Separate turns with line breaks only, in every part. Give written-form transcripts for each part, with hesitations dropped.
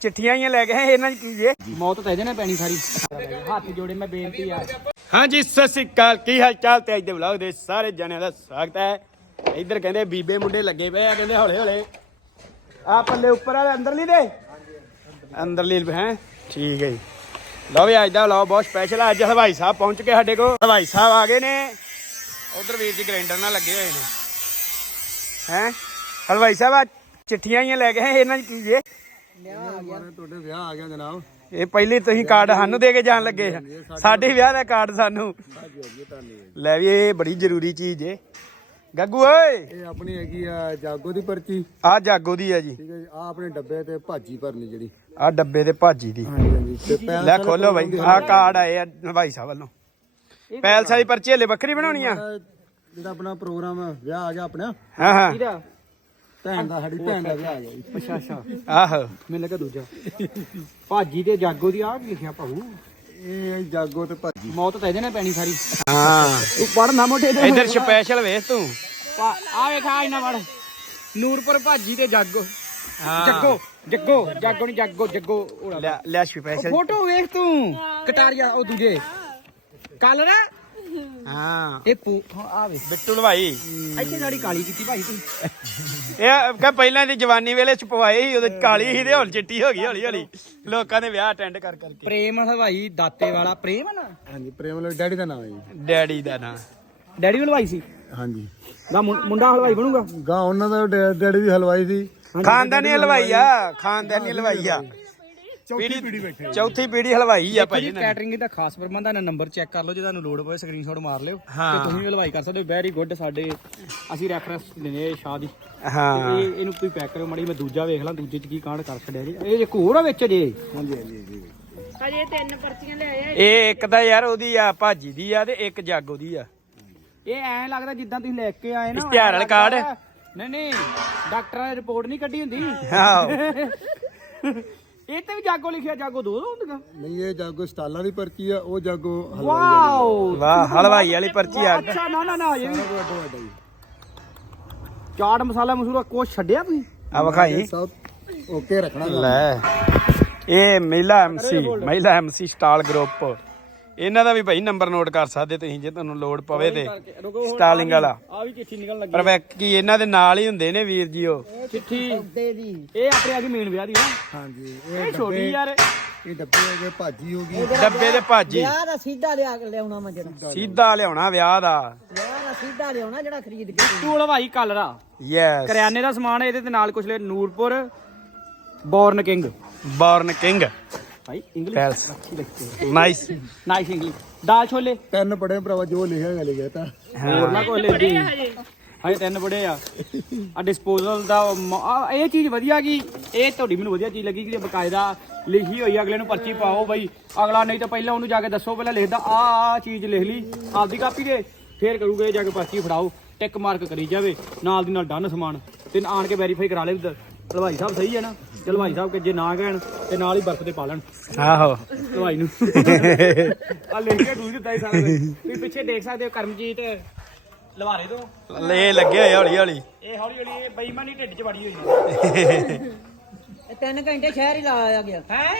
चिट्ठियां ही लै गए इन्हां की जे
मौत तो ਇਹਦੇ ਨਾਲ ਪੈਣੀ ਸਾਰੀ ਹੱਥ ਜੋੜੇ ਮੈਂ ਬੇਨਤੀ ਆ
हाँ जी सत श्री अकाल की हाल चाल ते अज दे व्लॉग दे सारे जणियां दा स्वागत है। इधर कहंदे बीबे मुंडे लगे पे आ कहंदे हौले हौले आ पल्ले ऊपर वाले अंदरली दे अंदरली हैं ठीक है जी। लो भी अज दा व्लॉग बहुत स्पैशल है। अज हलवाई साहब पहुंच के साडे को हलवाई साहब आ गए ने उधर वीर जी ग्राइंडर नाल लगे हुए ने हैं हलवाई साहब आ चिट्ठियां ही लै गए इन्हां की जे
ਤੁਹਾਡੇ ਵਿਆਹ ਆ ਗਿਆ ਜਨਾਬ
ਇਹ ਪਹਿਲੀ ਤੁਸੀਂ ਕਾਰਡ ਸਾਨੂੰ ਦੇ ਕੇ ਜਾਣ ਲੱਗੇ ਸਾਡੇ ਵਿਆਹ ਦਾ ਕਾਰਡ ਸਾਨੂੰ ਲੈ ਵੀ ਇਹ ਬੜੀ ਜ਼ਰੂਰੀ ਚੀਜ਼ ਏ ਗੱਗੂ ਓਏ
ਇਹ ਆਪਣੀ ਹੈਗੀ ਆ ਜਾਗੋ ਦੀ ਪਰਚੀ
ਆ ਜਾਗੋ ਦੀ ਆ ਜੀ
ਠੀਕ ਹੈ ਜੀ ਆ ਆਪਣੇ ਡੱਬੇ ਤੇ ਭਾਜੀ ਭਰਨੀ ਜਿਹੜੀ
ਆ ਡੱਬੇ ਤੇ ਭਾਜੀ ਦੀ
ਹਾਂਜੀ ਹਾਂਜੀ ਤੇ
ਲੈ ਖੋਲੋ ਬਾਈ ਆ ਕਾਰਡ ਆਏ ਆ ਭਾਈ ਸਾਹਿਬ ਵੱਲੋਂ ਪੈਲਸ ਵਾਲੀ ਪਰਚੀ ਹਲੇ ਵੱਖਰੀ ਬਣਾਉਣੀ ਆ
ਜਿਹੜਾ ਆਪਣਾ ਪ੍ਰੋਗਰਾਮ ਵਿਆਹ ਆ ਗਿਆ ਆਪਣਾ
ਹਾਂ ਹਾਂ
ਭੈਣ ਦਾ ਸਾਡੀ ਭੈਣ ਦਾ ਵਿਆਹ ਆ ਗਿਆ ਜੀ ਅੱਛਾ ਅੱਛਾ
ਆਹੋ
ਮੈਨੂੰ ਲੱਗਾ ਦੂਜਾ ਭਾਜੀ ਤੇ ਜਾਗੋ ਦੀ ਆ ਲਿਖਿਆ ਭਾਊ ਇਹ ਜਾਗੋ ਤੇ ਭਾਜੀ ਮੌਤ ਤਾਂ ਇਹਦੇ ਨਾਲ ਪੈਣੀ ਸਾਰੀ
ਹਾਂ
ਤੂੰ ਪੜਨਾ ਮੋਟੇ
ਇਧਰ ਸਪੈਸ਼ਲ ਵੇਖ ਤੂੰ
ਆ ਵੇਖਾ ਇਹਨਾਂ ਵੜ ਨੂਰਪੁਰ ਭਾਜੀ ਤੇ ਜਾਗੋ
ਹਾਂ
ਜੱਗੋ ਜਾਗੋ ਨਹੀਂ ਜੱਗੋ
ਲੈ ਸਪੈਸ਼ਲ
ਫੋਟੋ ਵੇਖ ਤੂੰ ਕਟਾਰੀਆ ਉਹ ਦੂਜੇ ਕੱਲ ਨਾ
ਹਾਂ
ਇਹ ਆ ਵੇਖ
ਬਿੱਟੂ ਲਵਾਈ
ਇੱਥੇ ਸਾਡੀ ਕਾਲੀ ਕੀਤੀ ਭਾਈ ਤੂੰ
ਇਹ ਕਹ ਪਹਿਲਾਂ ਦੀ ਜਵਾਨੀ ਵੇਲੇ ਛਪਵਾਏ ਸੀ ਉਦੋਂ ਕਾਲੀ ਸੀ ਤੇ ਹੁਣ ਚਿੱਟੀ ਹੋ ਗਈ ਹੌਲੀ ਹੌਲੀ ਲੋਕਾਂ ਦੇ ਵਿਆਹ ਅਟੈਂਡ ਕਰ ਕਰਕੇ
ਪ੍ਰੇਮ ਹਲਵਾਈ ਦਾਤੇ ਵਾਲਾ ਪ੍ਰੇਮ ਹੈ ਨਾ ਹਾਂਜੀ ਪ੍ਰੇਮ ਵਾਲਾ ਡੈਡੀ ਦਾ ਨਾਮ ਹੈ ਜੀ
ਡੈਡੀ ਦਾ ਨਾਂ
ਡੈਡੀ ਵੀ ਹਲਵਾਈ ਸੀ
ਹਾਂਜੀ
ਦਾ ਮੁੰਡਾ ਹਲਵਾਈ ਬਣੂਗਾ
ਗਾ ਉਹਨਾਂ ਦਾ ਡੈਡੀ ਵੀ ਹਲਵਾਈ ਸੀ
ਖਾਨਦਾਨੀ ਹਲਵਾਈ ਆ ਖਾਨਦਾਨੀ ਹਲਵਾਈ ਆ ਚੌਥੀ ਪੀੜੀ ਹਲਵਾਈ ਆ ਭਾਈ
ਕੈਟਰਿੰਗ ਦਾ ਖਾਸ ਪ੍ਰਬੰਧ ਆ ਨੰਬਰ ਚੈੱਕ ਕਰ ਲਓ ਜੇ ਤੁਹਾਨੂੰ ਲੋੜ ਪਵੇ ਸਕਰੀਨਸ਼ਾਟ ਮਾਰ ਲਿਓ
ਹਾਂ।
ਤੇ ਤੁਸੀਂ ਵੀ ਹਲਵਾਈ ਕਰ ਸਕਦੇ ਹੋ ਵੈਰੀ ਗੁੱਡ ਸਾਡੇ ਅਸੀਂ ਰੈਫਰੈਂਸ ਦਿੰਦੇ ਸ਼ਾਹ ਦੀ
ਹਾਂ
ਤੇ ਇਹਨੂੰ ਤੁਸੀਂ ਪੈਕ ਕਰਿਓ ਮੜੀ ਮੈਂ ਦੂਜਾ ਵੇਖ ਲਾਂ ਦੂਜੇ ਚ ਕੀ ਕਾਂਡ ਕਰ ਛੱਡਿਆ ਜੀ ਇਹ ਇੱਕ ਹੋਰ ਆ ਵਿੱਚ ਜੇ
ਹਾਂਜੀ ਹਾਂਜੀ
ਹਜੇ 3 ਪਰਚੀਆਂ ਲੈ ਆਏ
ਇਹ ਇੱਕ ਤਾਂ ਯਾਰ ਉਹਦੀ ਆ ਭਾਜੀ ਦੀ ਆ ਤੇ ਇੱਕ ਜਾਗੋ ਦੀ ਆ
ਇਹ ਐਂ ਲੱਗਦਾ ਜਿੱਦਾਂ ਤੁਸੀਂ ਲੈ ਕੇ ਆਏ ਨਾ
ਇਸ਼ਤਿਹਾਰ ਵਾਲਾ ਕਾਰਡ?
ਨਹੀਂ ਡਾਕਟਰਾਂ ਨੇ ਰਿਪੋਰਟ ਨਹੀਂ ਕੱਢੀ ਹੁੰਦੀ
ਆਹੋ
ਇਹ ਤੇ ਵੀ ਜਾਗੋ ਲਿਖਿਆ ਜਾਗੋ ਦੋ ਹੁੰਦੀਆਂ
ਨਹੀਂ ਇਹ ਜਾਗੋ ਸਟਾਲਾਂ ਦੀ ਪਰਚੀ ਆ ਉਹ ਜਾਗੋ
ਵਾਓ
ਵਾਹ ਹਲਵਾਈ ਵਾਲੀ ਪਰਚੀ ਆ
ਅੱਛਾ ਨਾ ਇਹ ਵੀ
ਵੱਡਾ ਜੀ
ਚਾਟ ਮਸਾਲਾ ਮਸੂਰਾ ਕੁਛ ਛੱਡਿਆ ਤੁਸੀਂ
ਆ ਵਿਖਾਈ
ਸਭ ਓਕੇ ਰੱਖਣਾ
ਲੈ ਇਹ ਮਹਿਲਾ ਐਮਸੀ ਸਟਾਲ ਗਰੁੱਪ ਇਹਨਾਂ ਦਾ ਵੀ ਭਾਈ ਨੰਬਰ ਨੋਟ ਕਰ ਸਕਦੇ ਤੁਸੀਂ ਜੇ ਤੁਹਾਨੂੰ ਲੋੜ ਪਵੇ ਤੇ ਸਟਾਲਿੰਗ ਵਾਲਾ
ਆ ਵੀ ਚਿੱਠੀ ਨਿਕਲਣ ਲੱਗੀ
ਪਰ ਕੀ ਇਹਨਾਂ ਦੇ ਨਾਲ ਹੀ ਹੁੰਦੇ ਨੇ ਵੀਰ ਜੀ ਉਹ
ਚਿੱਠੀ ਇਹ ਆਪਣੇ ਆ ਗਈ ਮੇਨ ਵਿਆਹ ਦੀ ਨਾ
ਹਾਂਜੀ
ਇਹ ਛੋਟੀ ਯਾਰ
ਇਹ ਡੱਬੇ ਹੋ ਗਏ ਭਾਜੀ ਹੋ ਗਈ
ਡੱਬੇ ਦੇ ਭਾਜੀ
ਵਿਆਹ ਦਾ ਸਿੱਧਾ ਲਿਆਉਣਾ ਮੈਂ ਜਿਹੜਾ
ਸਿੱਧਾ ਲਿਆਉਣਾ ਵਿਆਹ ਦਾ
ਵਿਆਹ ਦਾ ਸਿੱਧਾ ਲਿਆਉਣਾ ਜਿਹੜਾ ਖਰੀਦ ਕੇ
ਤੂੰ ਹਲਵਾਈ ਕਲਰਾ
ਯੈਸ
ਕਰਿਆਨੇ ਦਾ ਸਮਾਨ ਇਹਦੇ ਤੇ ਨਾਲ ਕੁਛ ਲੈ ਨੂਰਪੁਰ ਬੌਰਨ
ਕਿੰਗ
ਭਾਈ English
palace nice
nice English ਦਾਲ ਛੋਲੇ
ਪੈਨ ਪੜੇ ਭਰਾਵਾ ਜੋ ਲਿਖਿਆ ਗਿਆ ਲਿਖਿਆ ਤਾਂ
ਹੋਰ ਨਾ ਕੋਈ ਲੈਂਦੀ ਹਜੇ 3 ਬੜੇ ਆ ਡਿਸਪੋਜ਼ਲ ਦਾ ਇਹ ਚੀਜ਼ ਵਧੀਆ ਗਈ ਇਹ ਤੁਹਾਡੀ ਮੈਨੂੰ ਵਧੀਆ ਚੀਜ਼ ਲੱਗੀ ਕਿ ਬਕਾਇਦਾ ਲਿਖੀ ਹੋਈ ਅਗਲੇ ਨੂੰ ਪਰਚੀ ਪਾਓ ਬਈ ਅਗਲਾ ਨਹੀਂ ਤਾਂ ਪਹਿਲਾਂ ਉਹਨੂੰ ਜਾ ਕੇ ਦੱਸੋ ਪਹਿਲਾਂ ਲਿਖਦਾ ਆ ਚੀਜ਼ ਲਿਖ ਲਈ ਆਪਦੀ ਕਾਪੀ ਦੇ ਫੇਰ ਕਰੂਗੇ ਇਹ ਜਾ ਕੇ ਪਰਚੀ ਫੜਾਓ ਟਿਕ ਮਾਰਕ ਕਰੀ ਜਾਵੇ ਨਾਲ ਦੀ ਨਾਲ ਡਨ ਸਮਾਨ ਤੇ ਆਣ ਕੇ ਵੈਰੀਫਾਈ ਕਰਾ ਲੈ ਉਧਰ ਹਲਵਾਈ ਸਾਹਿਬ ਸਹੀ ਹੈ ਨਾ ਹਲਵਾਈ ਸਾਹਿਬ ਕਿ ਜੇ ਨਾ ਕਹਿਣ ਤੇ ਨਾਲ ਹੀ ਬਰਫ ਤੇ ਪਾ ਲੈਣ
ਆਹੋ
ਹਲਵਾਈ ਨੂੰ ਆ ਲਿਖ ਕੇ ਦੂਜੀ ਦਿੱਤਾ ਹੀ ਸਾਰਾ ਤੁਸੀਂ ਪਿੱਛੇ ਦੇਖ ਸਕਦੇ ਹੋ ਕਰਮਜੀਤ ਲਵਾਰੇ ਤੋਂ
ਲੈ ਲੱਗੇ ਹੋਏ ਹੌਲੀ ਹੌਲੀ
ਇਹ ਹੌਲੀ ਹੌਲੀ ਇਹ ਬੇਈਮਾਨੀ ਢਿੱਡ 'ਚ ਵੜੀ ਹੋਈ ਹੈ
3 ਘੰਟੇ ਸ਼ਹਿਰ ਹੀ ਲਾਇਆ ਗਿਆ
ਹੈ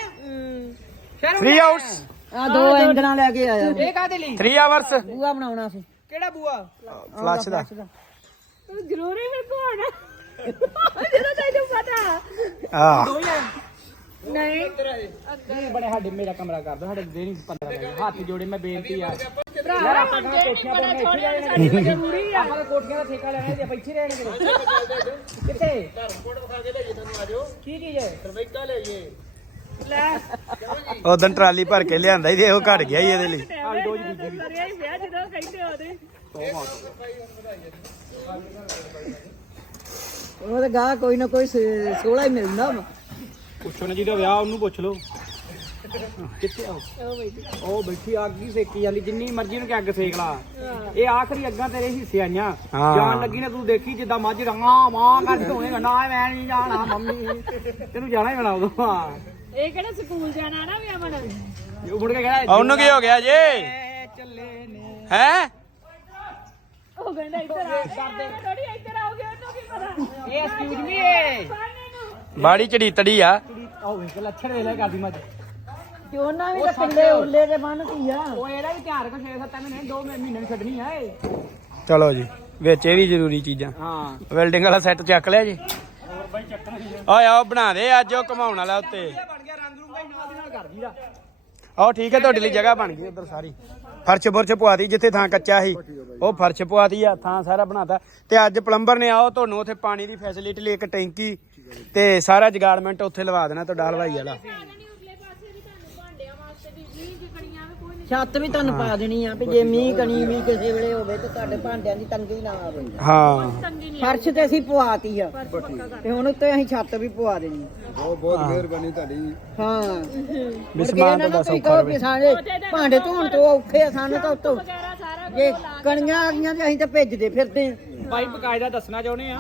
3 ਆਵਰਸ
ਆ 2 ਇੰਜਣਾ ਲੈ ਕੇ ਆਇਆ
ਇਹ ਕਾਹਦੇ ਲਈ
3 ਆਵਰਸ
ਬੂਆ ਬਣਾਉਣਾ ਸੀ
ਕਿਹੜਾ ਬੂਆ
ਫਲਸ਼ ਦਾ
ਤੂੰ ਜ਼ਰੂਰੀ ਮੇਰੇ ਕੋਲ ਆਣਾ ਜਦੋਂ ਤੈਨੂੰ ਪਤਾ
ਆ
ਦੋ ਹੀ ਆ
ਨਹੀਂ
ਨਹੀਂ ਬੜੇ ਸਾਡੇ ਮੇਰਾ ਕਮਰਾ ਕਰ ਦੋ ਸਾਡੇ ਦੇ ਨਹੀਂ 15 ਮਿੰਟ ਹੱਥ ਜੋੜੇ ਮੈਂ ਬੇਨਤੀ ਆ ਯਾਰ ਆਪਾਂ ਕਹਿੰਦੇ ਕੋਠੀਆਂ ਪਰ ਇੱਥੇ ਰਹਿਣੇ
ਜ਼ਰੂਰੀ ਆ
ਆਪਾਂ ਕੋਠੀਆਂ ਦਾ ਠੇਕਾ ਲੈਣਾ ਤੇ ਆਪਾਂ ਇੱਥੇ ਰਹਿਣੇ ਕਿੱਥੇ ਧਰਮਕੋਟ ਵਿਖਾ ਕੇ ਲੈ ਜੇ ਤੁਹਾਨੂੰ ਆਜੋ ਕੀ ਚੀਜ਼ ਹੈ ਸਰਵੈਕਾ ਲੈ ਜੇ
ਲੈ
ਉਦੋਂ ਟਰਾਲੀ ਭਰ ਕੇ ਲਿਆਂਦਾ ਹੀ ਤੇ ਉਹ ਘਟ ਗਿਆ ਹੀ ਇਹਦੇ ਲਈ
ਕਰਿਆ ਹੀ ਵਿਆਹ ਜਦੋਂ ਕਹਿੰਦੇ ਉਹਦੇ
ਉਹ ਤਾਂ ਗਾ ਕੋਈ ਨਾ ਕੋਈ 16 ਹੀ ਮਿਲਦਾ ਵਾ
ਪੁੱਛੋ ਨਾ ਜਿਹਦਾ ਵਿਆਹ ਉਹਨੂੰ ਪੁੱਛ ਲਓ ਕਿੱਥੇ ਆ ਉਹ ਬੈਠੀ ਅੱਗ ਹੀ ਸੇਕੀ ਜਾਂਦੀ ਜਿੰਨੀ ਮਰਜ਼ੀ ਨੂੰ ਕਿ ਅੱਗ ਸੇਕ ਲਾ ਇਹ ਆਖਰੀ ਅੱਗਾਂ ਤੇਰੇ ਹਿੱਸੇ ਆਈਆਂ ਜਾਣ ਲੱਗੀ ਨਾ ਤੂੰ ਦੇਖੀ ਜਿੱਦਾਂ ਮੱਝ ਰੰਗਾ ਮਾਂ ਕਰਕੇ ਹੋਏਗਾ ਨਾ ਮੈਂ ਨਹੀਂ ਜਾਣਾ ਮੰਮੀ ਤੈਨੂੰ ਜਾਣਾ ਹੀ ਪੈਣਾ ਉਦੋਂ
ਇਹ ਕਿਹੜਾ ਸਕੂਲ ਜਾਣਾ ਨਾ ਵੀ ਅਮਨ
ਉਹ ਮੁੜ ਕੇ ਕਹਿੰਦਾ
ਉਹਨੂੰ ਕੀ ਹੋ ਗਿਆ ਜੇ
ਚੱਲੇ ਨੇ
ਹੈ
ਉਹ ਕਹਿੰਦਾ ਇੱਧਰ ਆ ਥੋੜੀ ਇੱਧਰ ਆਓਗੇ ਉਹਨੂੰ ਕੀ ਪਤਾ
ਇਹ ਐਕਸਕਿਊਜ਼ ਮੀ ਇਹ
ਪਾਣੇ ਨੂੰ
ਬਾੜੀ ਚੜੀ ਤੜੀ ਆ
ਆਹ ਵੇਖ ਲੱਛਣ ਵੇਖ ਲੈ ਕਰਦੀ ਮੱਝ
ਤੇ ਉਹਨਾਂ ਵੀ ਤਾਂ ਪਿੰਡੇ ਉੱਲੇ ਦੇ ਬੰਨਤੀ ਆ
ਉਹ ਇਹਦਾ ਵੀ ਧਿਆਨ ਰੱਖੋ 6-7 ਮਹੀਨੇ 2 ਮਹੀਨੇ ਵੀ ਛੱਡਣੀ ਆ ਇਹ
ਚਲੋ ਜੀ ਵਿੱਚ ਇਹ ਵੀ ਜ਼ਰੂਰੀ ਚੀਜ਼ਾਂ
ਹਾਂ
ਵੈਲਡਿੰਗ ਵਾਲਾ ਸੈੱਟ ਚੱਕ ਲਿਆ ਜੀ
ਹੋਰ ਬਾਈ ਚੱਕਣਾ ਹੀ
ਓਏ ਆਓ ਬਣਾ ਦੇ ਅੱਜ ਉਹ ਘਮਾਉਣ ਵਾਲਾ ਉੱਤੇ
ਬਣ ਗਿਆ ਰੰਗ ਰੂੰਗਾ ਹੀ ਨਾਲ ਦੀ ਨਾਲ ਕਰ ਦੀਦਾ
ਆਹ ਠੀਕ ਹੈ ਤੁਹਾਡੇ ਲਈ ਜਗ੍ਹਾ ਬਣ ਗਈ ਉਧਰ ਸਾਰੀ ਫਰਸ਼ ਫੁਰਸ਼ ਪਵਾਤੀ ਜਿੱਥੇ ਥਾਂ ਕੱਚਾ ਸੀ ਉਹ ਫਰਸ਼ ਪਵਾਤੀ ਆ ਥਾਂ ਸਾਰਾ ਬਣਾਤਾ ਤੇ ਅੱਜ ਪਲੰਬਰ ਨੇ ਆਓ ਤੁਹਾਨੂੰ ਉੱਥੇ ਪਾਣੀ ਦੀ ਫੈਸਿਲਿਟੀ ਲਈ ਇੱਕ ਟੈਂਕੀ ਤੇ ਸਾਰਾ ਜਗਾੜਮੈਂਟ ਉੱਥੇ ਲਵਾ ਦੇਣਾ ਤੁਹਾਡਾ ਹਲਵਾਈ ਵਾਲਾ
ਛੱਤ ਵੀ ਤੁਹਾਨੂੰ ਪਾ ਦੇਣੀ ਆ ਵੀ ਜੇ ਮੀਂਹ ਕਣੀ ਵੀ ਕਿਸੇ ਵੇਲੇ ਹੋਵੇ ਤੇ ਤੁਹਾਡੇ ਭਾਂਡਿਆਂ ਦੀ ਤੰਗੀ ਨਾ ਆਵੇ
ਹਾਂ
ਫਰਸ਼ ਤੇ ਅਸੀਂ ਪਵਾਤੀ ਆ ਤੇ ਹੁਣ ਉੱਤੇ ਅਸੀਂ ਛੱਤ ਵੀ ਪਵਾ ਦੇਣੀ
ਬਹੁਤ ਬਹੁਤ ਮਿਹਰਬਾਨੀ ਤੁਹਾਡੀ।
ਹਾਂ
ਵੀ ਸਮਾਨ ਦਾ
ਤੁਸੀਂ ਕਹੋ ਕਿ ਸਾਡੇ ਭਾਂਡੇ ਧੋਣ ਤੋਂ ਔਖੇ ਆ ਸਾਨੂੰ ਤਾਂ ਉੱਤੋਂ
ਵਗੈਰਾ ਸਾਰਾ
ਜੇ ਕਣੀਆਂ ਆ ਗਈਆਂ ਤੇ ਅਸੀਂ ਤਾਂ ਭੇਜਦੇ ਫਿਰਦੇ ਆ
ਬਾਈ ਬਕਾਇਦਾ ਦੱਸਣਾ ਚਾਹੁੰਦੇ ਆ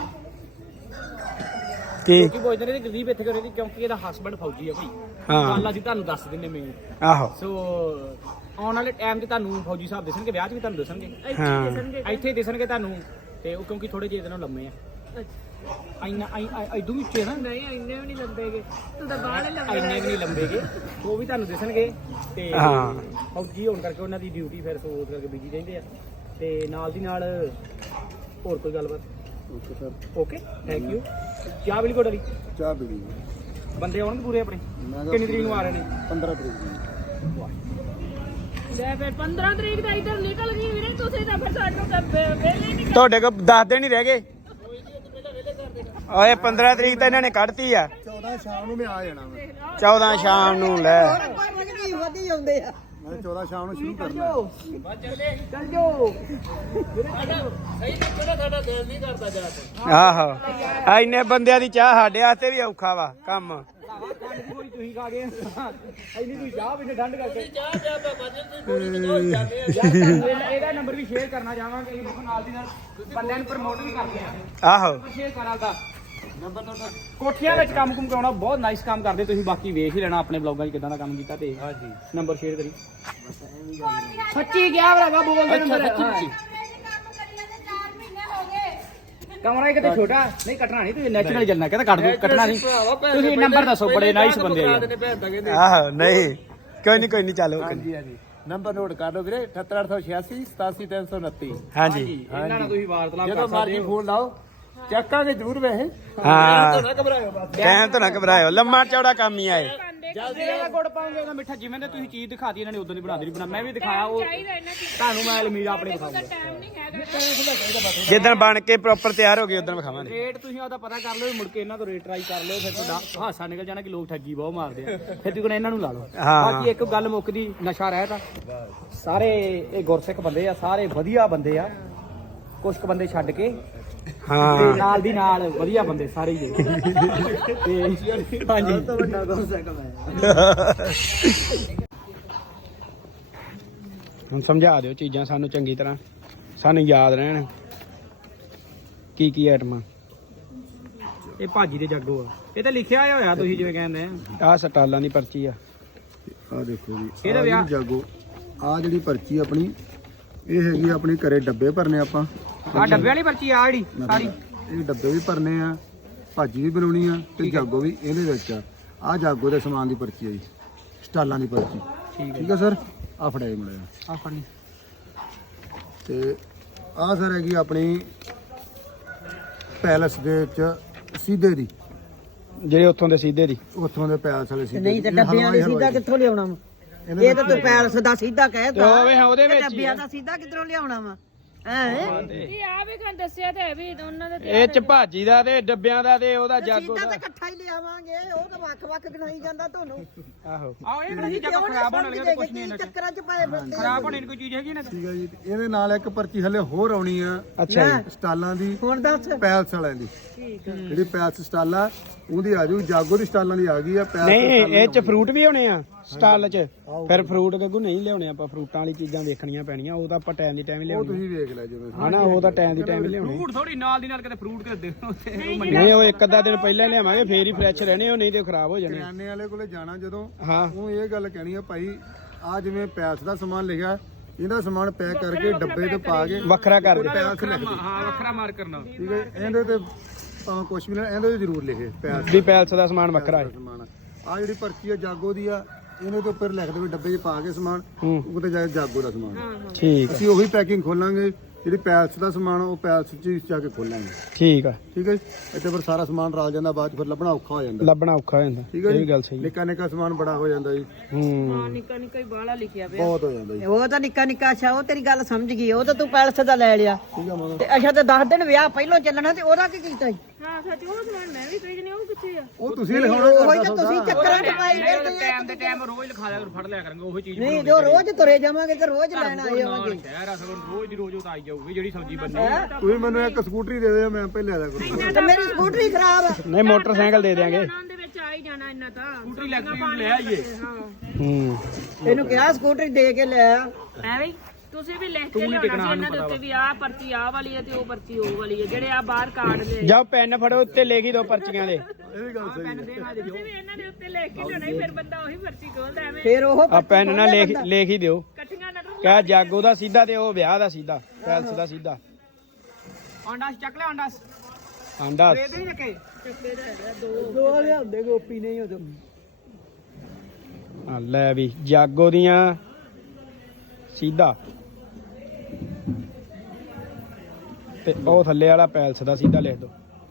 ਕੀ
ਕਿ ਬੋਝਦੇ ਨੇ ਗਰੀਬ ਇੱਥੇ ਕਰੇ ਕਿਉਂਕਿ ਇਹਦਾ ਹਸਬੰਡ ਫੌਜੀ ਆ ਭਾਈ
ਹਾਂ
ਗੱਲ ਅਸੀਂ ਤੁਹਾਨੂੰ ਦੱਸ ਦਿੰਨੇ ਮੇਨ
ਆਹੋ
ਸੋ ਆਉਣ ਵਾਲੇ ਟਾਈਮ ਤੇ ਤੁਹਾਨੂੰ ਫੌਜੀ ਸਾਹਿਬ ਦੱਸਣਗੇ ਵਿਆਹ 'ਚ ਵੀ ਤੁਹਾਨੂੰ ਦੱਸਣਗੇ
ਹਾਂ
ਇੱਥੇ ਦਿਸਣਗੇ ਤੁਹਾਨੂੰ ਤੇ ਉਹ ਕਿਉਂਕਿ ਥੋੜੇ ਜਿਹੇ ਦਿਨੋਂ ਲੰਮੇ ਆ ਇੰਨਾ ਇਦੋਂ ਵਿੱਚ ਨਾ
ਨਹੀਂ ਇੰਨੇ ਵੀ ਨਹੀਂ ਲੰਬੇਗੇ ਤੂੰ ਤਾਂ ਬਾਹਲੇ ਲੰਬੇ
ਇੰਨੇ ਵੀ ਨਹੀਂ ਲੰਬੇਗੇ ਉਹ ਵੀ ਤੁਹਾਨੂੰ ਦਿਸਣਗੇ ਤੇ
ਹਾਂ।
ਫੌਜੀ ਹੋਣ ਕਰਕੇ ਉਹਨਾਂ ਦੀ ਡਿਊਟੀ ਫਿਰ ਸੋ ਉਸ ਕਰਕੇ ਬਿਜੀ ਰਹਿੰਦੇ ਆ ਤੇ ਨਾਲ ਦੀ ਨਾਲ ਹੋਰ ਕੋਈ ਗੱਲਬਾਤ
okay sir.
Okay thank you ਚਾਹ ਬਿਲਕੁਲ ਡਰੀ
ਚਾਹ ਪੀ ਲਈ
ਬੰਦੇ ਆਉਣਗੇ ਪੂਰੇ ਆਪਣੇ
ਮੈਂ ਕਿਹਾ
ਕਿੰਨੀ ਤਰੀਕ ਨੂੰ ਆ ਰਹੇ ਨੇ
15 ਤਰੀਕ ਨੂੰ।
ਲੈ ਫਿਰ 15 ਤਰੀਕ ਦਾ ਇੱਧਰ ਨਿਕਲ ਗਈ ਵੀਰੇ ਤੁਸੀਂ ਤਾਂ ਫਿਰ ਸਾਨੂੰ ਤਾਂ ਵੇਲੇ ਨਹੀਂ
ਤੁਹਾਡੇ ਕੋਲ 10 ਦਿਨ ਹੀ ਰਹਿ ਗਏ ਓਏ 15 ਤਰੀਕ ਤਾਂ ਇਹਨਾਂ ਨੇ ਕੱਢਤੀ ਆ
14 ਸ਼ਾਮ ਨੂੰ ਮੈਂ ਆ ਜਾਣਾ ਮੈਂ
14 ਸ਼ਾਮ ਨੂੰ ਲੈ
ਵਧੀ ਆਉਂਦੇ ਆ
ਮੈਂ 14 ਸ਼ਾਮ ਨੂੰ ਸ਼ੁਰੂ ਕਰਨਾ।
ਚੱਲ ਜਾਓ
ਆਹੋ ਆ ਇੰਨੇ ਬੰਦਿਆਂ ਦੀ ਚਾਹ ਸਾਡੇ ਵਾਸਤੇ ਵੀ ਔਖਾ ਵਾ ਕੰਮ
ਕੋਈ ਤੁਸੀਂ ਖਾ ਗਏ ਇੰਨੀ ਤੁਸੀਂ ਚਾਹ ਵੀ ਠੰਡ ਕਰਕੇ ਇਹਦਾ ਨੰਬਰ ਵੀ ਸ਼ੇਅਰ ਕਰਨਾ ਚਾਹਾਂਗੇ ਇਹ ਦੇਖੋ ਨਾਲ ਦੀ ਨਾਲ ਬੰਦਿਆਂ ਨੂੰ ਪ੍ਰਮੋਟ ਵੀ ਕਰਦੇ ਆ
ਆਹੋ
ਸ਼ੇਅਰ ਕਰਾਂ ਦਾ ਨੰਬਰ ਤੁਹਾਡਾ ਕੋਠੀਆਂ ਵਿੱਚ ਕੰਮ ਕੁਮ ਕਰਾਉਣਾ ਬਹੁਤ ਨਾਈਸ ਕੰਮ ਕਰਦੇ ਤੁਸੀਂ ਬਾਕੀ ਵੇਖ ਹੀ ਲੈਣਾ ਆਪਣੇ ਬਲੌਗਾਂ 'ਚ ਕਿਦਾਂ ਦਾ ਕੰਮ ਕੀਤਾ ਤੇ ਹਾਂਜੀ ਨੰਬਰ ਸ਼ੇਅਰ ਕਰੀ ਸੱਚੀ ਕਿਹਾ ਭਰਾਵਾ ਬੋਲਦੇ ਨੰਬਰ ਕਮਰਾ ਕਿਤੇ ਛੋਟਾ ਨਹੀਂ ਕੱਟਣਾ ਨਹੀਂ ਤੁਸੀਂ ਨੈਚੁਰਲ ਚੱਲਣਾ ਕਹਿੰਦਾ ਕੱਟ ਦੋ ਕੱਟਣਾ ਨਹੀਂ ਤੁਸੀਂ ਨੰਬਰ ਦੱਸੋ ਬੜੇ ਨਾਈਸ ਬੰਦੇ ਆ
ਆਹੋ ਨਹੀਂ ਕੋਈ ਨਹੀਂ ਚੱਲੋ
ਹਾਂਜੀ ਹਾਂਜੀ ਨੰਬਰ ਨੋਟ ਕਰ ਲਓ ਵੀਰੇ 78886 87329
ਹਾਂਜੀ
ਇਹਨਾਂ ਨਾਲ ਤੁਸੀਂ ਵਾਰਤਾਲਾਪ
ਜਦੋਂ
ਕਰ ਸਕਦੇ
ਮਰਜ਼ੀ
ਹੋ
ਫੋਨ ਲਾਓ ਚੱਕਾਂਗੇ ਜ਼ਰੂਰ ਵੈਸੇ।
ਹਾਂ
ਘਬਰਾਇਓ ਬਸ।
ਟਾਈਮ ਤੋਂ ਨਾ ਘਬਰਾਇਓ ਲੰਮਾ ਚੌੜਾ ਕੰਮ ਹੀ ਆਏ
ਜਲਦੀ ਇਹਦਾ ਗੁੜ ਪਾਉਂਗੇ ਉਹਦਾ ਮਿੱਠਾ ਜਿਵੇਂ ਦੇ ਤੁਸੀਂ ਚੀਜ਼ ਦਿਖਾਤੀ ਇਹਨਾਂ ਨੇ ਉਦੋਂ ਦੀ ਬਣਾ ਦੇਣੀ ਬਣਾ ਮੈਂ ਵੀ ਦਿਖਾਇਆ ਉਹ
ਚਾਹੀਦਾ ਇਹਨਾਂ ਕੀ
ਤੁਹਾਨੂੰ ਮੈਂ ਅਲਮੀਰ ਆਪਣੇ ਦਿਖਾਉਂਗਾ
ਟਾਈਮ ਨਹੀਂ ਹੈਗਾ
ਜਿੱਦਣ ਬਣ ਕੇ ਪ੍ਰੋਪਰ ਤਿਆਰ ਹੋ ਗਏ ਉਦੋਂ ਵਿਖਾਵਾਂਗੇ
ਰੇਟ ਤੁਸੀਂ ਉਹਦਾ ਪਤਾ ਕਰ ਲਓ ਮੁੜ ਕੇ ਇਹਨਾਂ ਤੋਂ ਰੇਟ ਟਰਾਈ ਕਰ ਲਿਓ ਫਿਰ ਤੁਹਾਡਾ ਹਾਸਾ ਨਿਕਲ ਜਾਣਾ ਕਿ ਲੋਕ ਠੱਗੀ ਬਹੁਤ ਮਾਰਦੇ ਆ ਫਿਰ ਤੁਸੀਂ ਇਹਨਾਂ ਨੂੰ ਲਾ ਲਓ
ਹਾਂ।
ਬਾਕੀ ਇੱਕ ਗੱਲ ਮੁੱਕਦੀ ਨਸ਼ਾ ਰਹਿਤ ਆ ਸਾਰੇ ਇਹ ਗੁਰਸਿੱਖ ਬੰਦੇ ਆ ਸਾਰੇ ਵਧੀਆ ਬੰਦੇ ਆ ਕੁਝ ਕੁ ਬੰਦੇ ਛੱਡ ਕੇ ਤੇ
ਹਾਂ
ਨਾਲ ਦੀ ਨਾਲ ਵਧੀਆ ਬੰਦੇ ਸਾਰੇ ਹੀ ਤੇ ਹਾਂਜੀ
ਵੱਡਾ ਗੁਰਸਿੱਖ ਮੈਂ
ਹੁਣ ਸਮਝਾ ਦਿਓ ਚੀਜ਼ਾਂ ਸਾਨੂੰ ਚੰਗੀ ਤਰ੍ਹਾਂ ਸਾਨੂੰ ਯਾਦ ਰਹਿਣ ਕੀ ਆਈਟਮਾਂ
ਇਹ ਭਾਜੀ ਦੇ ਜਾਗੋ ਆ ਇਹ ਤਾਂ ਲਿਖਿਆ ਹੋਇਆ ਤੁਸੀਂ ਜਿਵੇਂ ਕਹਿੰਦੇ ਆ
ਆਹ ਸਟਾਲਾਂ ਦੀ ਪਰਚੀ ਆ
ਆ ਦੇਖੋ ਜੀ
ਇਹਦਾ
ਆਹ
ਵਿਆਹ-
ਜਿਹੜੀ ਜਾਗੋ ਆ ਜਿਹੜੀ ਪਰਚੀ ਆਪਣੀ ਇਹ ਹੈਗੀ ਆਪਣੇ ਘਰੇ ਡੱਬੇ ਭਰਨੇ ਆਪਾਂ
ਆ ਡੱਬੇ ਵਾਲੀ ਪਰਚੀ ਆ ਜਿਹੜੀ ਸਾਰੀ
ਇਹ ਡੱਬੇ ਵੀ ਭਰਨੇ ਆ ਭਾਜੀ ਵੀ ਬਣਾਉਣੀ ਆ ਤੇ ਜਾਗੋ ਵੀ ਇਹਦੇ ਵਿੱਚ ਆ ਆ ਜਾਗੋ ਦੇ ਸਮਾਨ ਦੀ ਪਰਚੀ ਆ ਜੀ ਸਟਾਲਾਂ ਦੀ ਪਰਚੀ ਠੀਕ ਆ ਸਰ ਆ ਫੜਾਏ ਮੁੰਡਾ
ਆ ਫੜਨੀ
ਤੇ ਆ ਸਰ ਹੈਗੀ ਆਪਣੀ ਪੈਲਸ ਦੇ ਵਿੱਚ ਸਿੱਧੇ ਦੀ
ਜਿਹੜੇ ਉੱਥੋਂ ਦੇ ਸਿੱਧੇ ਦੀ
ਉੱਥੋਂ ਦੇ ਪੈਲਸ ਵਾਲੇ ਸਿੱਧੇ
ਨਹੀਂ ਤੇ ਡੱਬਿਆਂ ਦੇ ਸਿੱਧਾ ਕਿੱਥੋਂ ਲਿਆਉਣਾ ਵਾ ਇਹ ਤਾਂ ਤੂੰ ਪੈਲਸ ਦਾ ਸਿੱਧਾ
ਤੇ
ਕਹਿਤਾ
ਉਹ ਵੇ ਉਹਦੇ ਵਿੱਚ ਹੀ
ਡੱਬਿਆਂ
ਆ।
ਦਾ ਸਿੱਧਾ ਕਿੱਧਰੋਂ ਲਿਆਉਣਾ ਵਾ ਹੈ
ਇਹ ਆ ਵੀ ਖਾਂ ਦੱਸਿਆ ਤਾਂ ਹੈ ਵੀ ਉਹਨਾਂ ਦਾ
ਇਹ ਚ ਭਾਜੀ ਦਾ ਤੇ ਡੱਬਿਆਂ ਦਾ ਤੇ ਉਹਦਾ ਜਾਗੋ
ਸਿੱਧਾ
ਦਾ
ਤਾਂ ਇਕੱਠਾ ਹੀ ਲਿਆਵਾਂਗੇ ਉਹ ਤਾਂ ਵੱਖ-ਵੱਖ ਗਣਾਈ ਜਾਂਦਾ ਤੁਹਾਨੂੰ
ਆਹੋ
ਆ ਇਹ ਨਹੀਂ ਜਾਗੋ ਖਰਾਬ ਹੋਣ ਲੱਗਿਆ ਕੁਝ ਨਹੀਂ ਇਹਨਾਂ ਚ
ਚੱਕਰਾਂ 'ਚ ਪਏ ਫਿਰਦੇ
ਖਰਾਬ ਹੋਣੇ ਦੀ ਕੋਈ ਚੀਜ਼ ਹੈਗੀ ਨਾ
ਠੀਕ ਆ ਜੀ ਤੇ ਇਹਦੇ ਨਾਲ ਇੱਕ ਪਰਚੀ ਹਲੇ ਹੋਰ ਆਉਣੀ ਆ
ਅੱਛਾ ਜੀ
ਸਟਾਲਾਂ ਦੀ
ਹੁਣ ਦੱਸ
ਪੈਲਸ ਵਾਲਿਆਂ ਦੀ ਜਿਹੜੀ ਪੈਲਸ ਸਟਾਲ ਆ ਉਹਦੀ ਆ ਜੂ ਜਾਗੋ ਦੀ ਸਟਾਲਾਂ ਦੀ ਆ ਗਈ ਆ ਪੈਲਸ
ਨਹੀਂ ਇਹ ਚ ਫਰੂਟ ਵੀ ਹੋਣੇ ਆ ਸਟਾਲ ਚ ਫਿਰ ਫਰੂਟ ਦੇ ਨਹੀਂ ਲਿਆਉਣੇ ਆਪਾਂ ਫਰੂਟਾਂ ਵਾਲੀ ਚੀਜ਼ਾਂ ਵੇਖਣੀਆਂ ਪੈਣੀਆਂ ਉਹ ਤਾਂ ਆਪਾਂ ਟਾਈਮ ਦੀ ਟਾਈਮ ਹੀ
ਉਹ
ਲਿਆਉਣੀ
ਤੁਸੀਂ ਵੇਖ ਲੈ ਜਿਵੇਂ
ਹਨਾ ਉਹ ਤਾਂ ਟਾਈਮ ਦੀ ਟਾਈਮ ਹੀ ਲਿਆਉਣੇ
ਫਰੂਟ ਥੋੜੀ ਨਾਲ ਦੀ ਨਾਲ ਕਿਤੇ ਫਰੂਟ ਕਿਤੇ ਦੇ
ਨਹੀਂ ਉਹ ਇੱਕ ਅੱਧਾ ਦਿਨ ਪਹਿਲਾਂ ਹੀ ਲਿਆਵਾਂਗੇ ਫੇਰ ਹੀ ਫਰੈਸ਼ ਰਹਿਣੇ ਉਹ ਨਹੀਂ ਤੇ ਖਰਾਬ ਹੋ ਜਾਣੇ
ਕਰਿਆਨੇ ਵਾਲੇ ਕੋਲੇ ਜਾਣਾ ਜਦੋਂ
ਹਾਂ
ਉਹ ਇਹ ਗੱਲ ਕਹਿਣੀ ਆ ਭਾਈ ਆ ਜਿਵੇਂ ਪੈਲਸ ਦਾ ਸਮਾਨ ਲਿਖਿਆ ਇਹਦਾ ਸਮਾਨ ਪੈਕ ਕਰਕੇ ਡੱਬੇ ਤੇ ਪਾ ਕੇ
ਵੱਖਰਾ ਕਰ ਦੇ
ਪੈਲਸ ਲਿਖ ਦੇ
ਹਾਂ ਵੱਖਰਾ ਮਾਰ ਕਰਨਾ
ਠੀਕ ਹੈ ਇਹਦੇ ਤੇ ਭਾਵੇਂ ਕੁਝ ਵੀ ਨਾ ਇਹਦੇ ਤੇ ਜ਼ਰੂਰ ਲਿਖੇ ਪੈਲਸ
ਵੀ ਪੈਲਸ ਦਾ ਸਮਾਨ ਵੱਖਰਾ ਹੈ
ਦਾ ਸਮਾਨ ਆ ਜਿਹੜੀ ਪਰਚੀ ਆ ਜਾਗੋ ਦੀ ਆ, ਇਹਨੇ ਤੋਂ ਉੱਪਰ ਲਿਖ ਦੇਵੇ ਡੱਬੇ 'ਚ ਪਾ ਕੇ ਸਮਾਨ, ਉੱਤੇ ਜਾ ਕੇ ਜਾਗੋ ਦਾ ਸਮਾਨ।
ਠੀਕ
ਅਸੀਂ ਉਹੀ ਪੈਕਿੰਗ ਖੋਲਾਂਗੇ, ਜਿਹੜੀ ਪੈਲਸ ਦਾ ਸਮਾਨ ਉਹ ਪੈਲਸ 'ਚ ਹੀ ਜਾ ਕੇ ਖੋਲਾਂਗੇ।
ਠੀਕ ਆ,
ਠੀਕ ਹੈ ਜੀ। ਇੱਥੇ ਫਿਰ ਸਾਰਾ ਸਮਾਨ ਰਲ ਜਾਂਦਾ, ਬਾਅਦ 'ਚ ਫਿਰ ਲੱਭਣਾ ਔਖਾ ਹੋ ਜਾਂਦਾ।
ਲੱਭਣਾ ਔਖਾ ਹੋ ਜਾਂਦਾ।
ਠੀਕ ਹੈ
ਇਹ ਵੀ
ਜੀ।
ਗੱਲ ਸਹੀ ਹੈ।
ਨਿੱਕਾ ਨਿੱਕਾ ਸਮਾਨ ਬੜਾ ਹੋ ਜਾਂਦਾ ਜੀ,
ਨਿੱਕਾ ਨਿੱਕਾ ਹੀ ਬਾਹਲਾ ਲਿਖਿਆ ਪਿਆ।
ਬਹੁਤ ਹੋ ਜਾਂਦਾ ਜੀ।
ਉਹ ਤਾਂ ਨਿੱਕਾ ਨਿੱਕਾ ਅੱਛਾ, ਉਹ ਤੇਰੀ ਗੱਲ ਸਮਝ ਗਈ, ਉਹ ਤਾਂ ਤੂੰ ਪੈਲਸ ਦਾ ਲੈ ਲਿਆ
ਠੀਕ ਆ ਮਗਰ
ਤੇ ਅੱਛਾ ਤੇ 10 ਦਿਨ ਵਿਆਹ ਪਹਿਲਾਂ ਚੱਲਣਾ ਤੇ ਉਹਦਾ ਕੀ ਕੀਤਾ ਸੀ?
ਹਾਂ ਸੱਚ, ਉਹ ਸਮਾਨ ਮੈਂ ਵੀ ਖਰੀਦਣੀ, ਉਹ ਕਿੱਥੇ ਆ?
ਉਹ ਤੁਸੀਂ ਲਿਖਾਉਣਾ
ਉਹੀ
ਕਰਦਾ
ਤਾਂ ਤੁਸੀਂ ਚੱਕਰਾਂ 'ਚ ਪਾਈ ਫਿਰਦੇ ਆ।
ਟਾਈਮ ਤੇ ਟਾਈਮ ਰੋਜ਼ ਲਿਖਾ ਲਿਆ ਫੜ ਲਿਆ ਕਰਾਂਗੇ ਉਹੀ ਚੀਜ਼।
ਨਹੀਂ ਜੋ ਰੋਜ਼ ਤੁਰੇ ਜਾਵਾਂਗੇ ਤੇ ਰੋਜ਼ ਲੈਣ ਆਏ ਹੋਵਾਂਗੇ।
ਸ਼ਹਿਰ ਆ ਸਗੋਂ ਰੋਜ਼ ਦੀ ਰੋਜ਼ ਉਹ ਤਾਂ ਆਈ ਜਾਊਗੀ ਜਿਹੜੀ ਸਬਜ਼ੀ ਬਣਨੀ।
ਤੁਸੀਂ ਮੈਨੂੰ ਇੱਕ ਸਕੂਟਰੀ ਦੇ ਦਿਓ, ਮੈਂ ਪਹਿਲੇ ਆਦਾ ਕਰੂੰਗਾ।
ਤੇ ਮੇਰੀ ਸਕੂਟਰੀ ਖਰਾਬ ਆ।
ਨਹੀਂ ਮੋਟਰਸਾਈਕਲ ਦੇ ਦਿਆਂਗੇ।
ਉਹਨਾਂ ਦੇ ਵਿੱਚ ਆ ਹੀ ਜਾਣਾ ਇੰਨਾ ਤਾਂ।
ਸਕੂਟਰੀ ਇਲੈਕਟ੍ਰਿਕ ਲੈ ਆਈਏ।
ਇਹਨੂੰ ਕਿਹਾ ਸਕੂਟਰੀ ਦੇ ਕੇ ਲੈ ਆ।
ਐਵੇਂ ਹੀ ਤੁਸੀਂ ਵੀ ਲਿਖ ਕੇ ਲਿਆਉਣਾ ਸੀ ਇਹਨਾਂ ਦੇ ਉੱਤੇ ਵੀ ਆਹ ਪਰਚੀ ਆਹ ਵਾਲੀ ਹੈ ਤੇ ਉਹ ਪਰਚੀ ਉਹ ਵਾਲੀ ਹੈ, ਜਿਹੜੇ ਆ ਬਾਹਰ ਕਾਰਡ ਦੇ
ਜਾਓ ਪੈਨ ਫੜੋ, ਉੱਤੇ ਲਿਖ ਹੀ ਦੋ ਪਰਚੀਆਂ ਦੇ।
ਇਹ ਵੀ ਗੱਲ ਸਹੀ ਹੈ।
ਤੁਸੀਂ ਵੀ ਇਹਨਾਂ ਦੇ ਉੱਤੇ ਲਿਖ ਕੇ ਲਿਆਉਣਾ ਸੀ, ਫਿਰ ਬੰਦਾ ਉਹੀ ਪਰਚੀ ਖੋਲਦਾ ਐਵੇਂ
ਫਿਰ ਉਹ
ਆ ਪੈਨ ਨਾਲ ਲਿਖ ਹੀ ਦਿਓ।
ਇਕੱਠੀਆਂ ਨਾ
ਕਹਿ ਜਾਗੋ ਦਾ ਸਿੱਧਾ ਤੇ ਉਹ ਵਿਆਹ ਦਾ ਸਿੱਧਾ, ਪੈਲਸ ਦਾ ਸਿੱਧਾ।
ਆਂਡਾ ਚੱਕ ਲੈ ਆਂਡਾ।
ਆਂਡਾ
ਦੇ ਨਹੀਂ ਰੱਖੇ।
ਦੋ ਲਿਆਉਂਦੇ ਗੋਪੀ ਨਹੀਂ ਉਦੋਂ।
ਆ ਲੈ ਵੀ ਜਾਗੋ ਦੀਆਂ ਸਿੱਧਾ ਤੇ ਉਹ ਥੱਲੇ ਵਾਲਾ ਪੈਲਸ ਦਾ ਸਿੱਧਾ ਲਿਖ ਦੋ।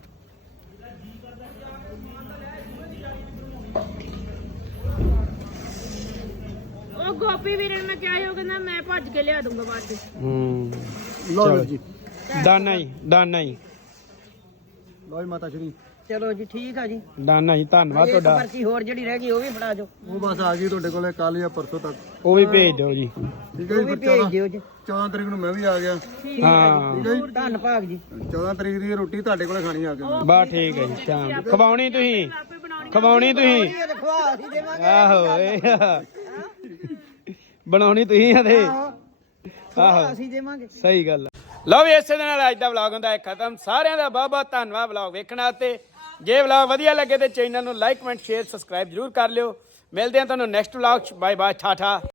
ਉਹ ਗੋਪੀ ਵੀਰੇ ਨੂੰ ਮੈਂ ਕਿਹਾ ਸੀ, ਉਹ ਕਹਿੰਦਾ ਮੈਂ ਭੱਜ ਕੇ ਲਿਆ ਦੂੰਗਾ ਬਾਅਦ ਚ।
ਲਓ ਜੀ,
ਦਾਨਾ ਹੀ ਦਾਨਾ ਹੀ
ਲਓ ਜੀ ਮਾਤਾ ਸ਼੍ਰੀ।
ਚਲੋ ਜੀ ਠੀਕ ਆ ਜੀ।
ਦਾਨਾ ਹੀ ਧੰਨਵਾਦ
ਇੱਕ
ਤੁਹਾਡਾ।
ਪਰਚੀ ਹੋਰ ਜਿਹੜੀ ਰਹਿ ਗਈ ਉਹ ਵੀ ਫੜਾ ਦਿਓ।
ਉਹ ਬਸ ਆ ਗਈ ਤੁਹਾਡੇ ਕੋਲੇ ਕੱਲ ਜਾਂ ਪਰਸੋਂ ਤੱਕ।
ਉਹ ਵੀ ਭੇਜ ਦਿਓ ਜੀ।
ਠੀਕ ਹੈ
ਉਹ
ਜੀ।
ਵੀ
ਫਿਰ
ਭੇਜ ਦਿਓ ਜੀ।
14 ਤਰੀਕ ਨੂੰ ਮੈਂ ਵੀ ਆ ਗਿਆ।
ਹਾਂ
ਠੀਕ ਹੈ ਜੀ।
ਧੰਨ ਭਾਗ ਜੀ।
14 ਤਰੀਕ ਦੀ ਰੋਟੀ ਤੁਹਾਡੇ ਕੋਲੇ ਖਾਣੀ ਆ ਕੇ।
ਬਾ ਠੀਕ ਹੈ ਜੀ। ਸ਼ਾਮ ਖਵਾਉਣੀ ਤੁਸੀਂ, ਖਵਾਉਣੀ ਤੁਸੀਂ।
ਇਹ ਰਖਵਾ ਅਸੀਂ ਦੇਵਾਂਗੇ।
ਆਹੋ ਇਹ ਬਣਾਉਣੀ ਤੁਸੀਂ ਆ ਤੇ ਆਹੋ
ਅਸੀਂ ਦੇਵਾਂਗੇ।
ਸਹੀ ਗੱਲ ਆ। ਲਓ ਵੀ ਇਸੇ ਦੇ ਨਾਲ ਅੱਜ ਦਾ ਵਲੌਗ ਹੁੰਦਾ ਹੈ ਖਤਮ। ਸਾਰਿਆਂ ਦਾ ਬਹੁਤ ਬਹੁਤ ਧੰਨਵਾਦ ਵਲੌਗ ਵੇਖਣਾ ਤੇ ਜੇ ਵਲੌਗ ਵਧੀਆ ਲੱਗੇ ਤੇ ਚੈਨਲ ਨੂੰ ਲਾਈਕ ਕਮੈਂਟ ਸ਼ੇਅਰ ਸਬਸਕ੍ਰਾਈਬ ਜ਼ਰੂਰ ਕਰ ਲਿਓ। ਮਿਲਦੇ ਹਾਂ ਤੁਹਾਨੂੰ ਨੈਕਸਟ ਵਲੌਗ 'ਚ। Bye bye, ਠਾਠਾ।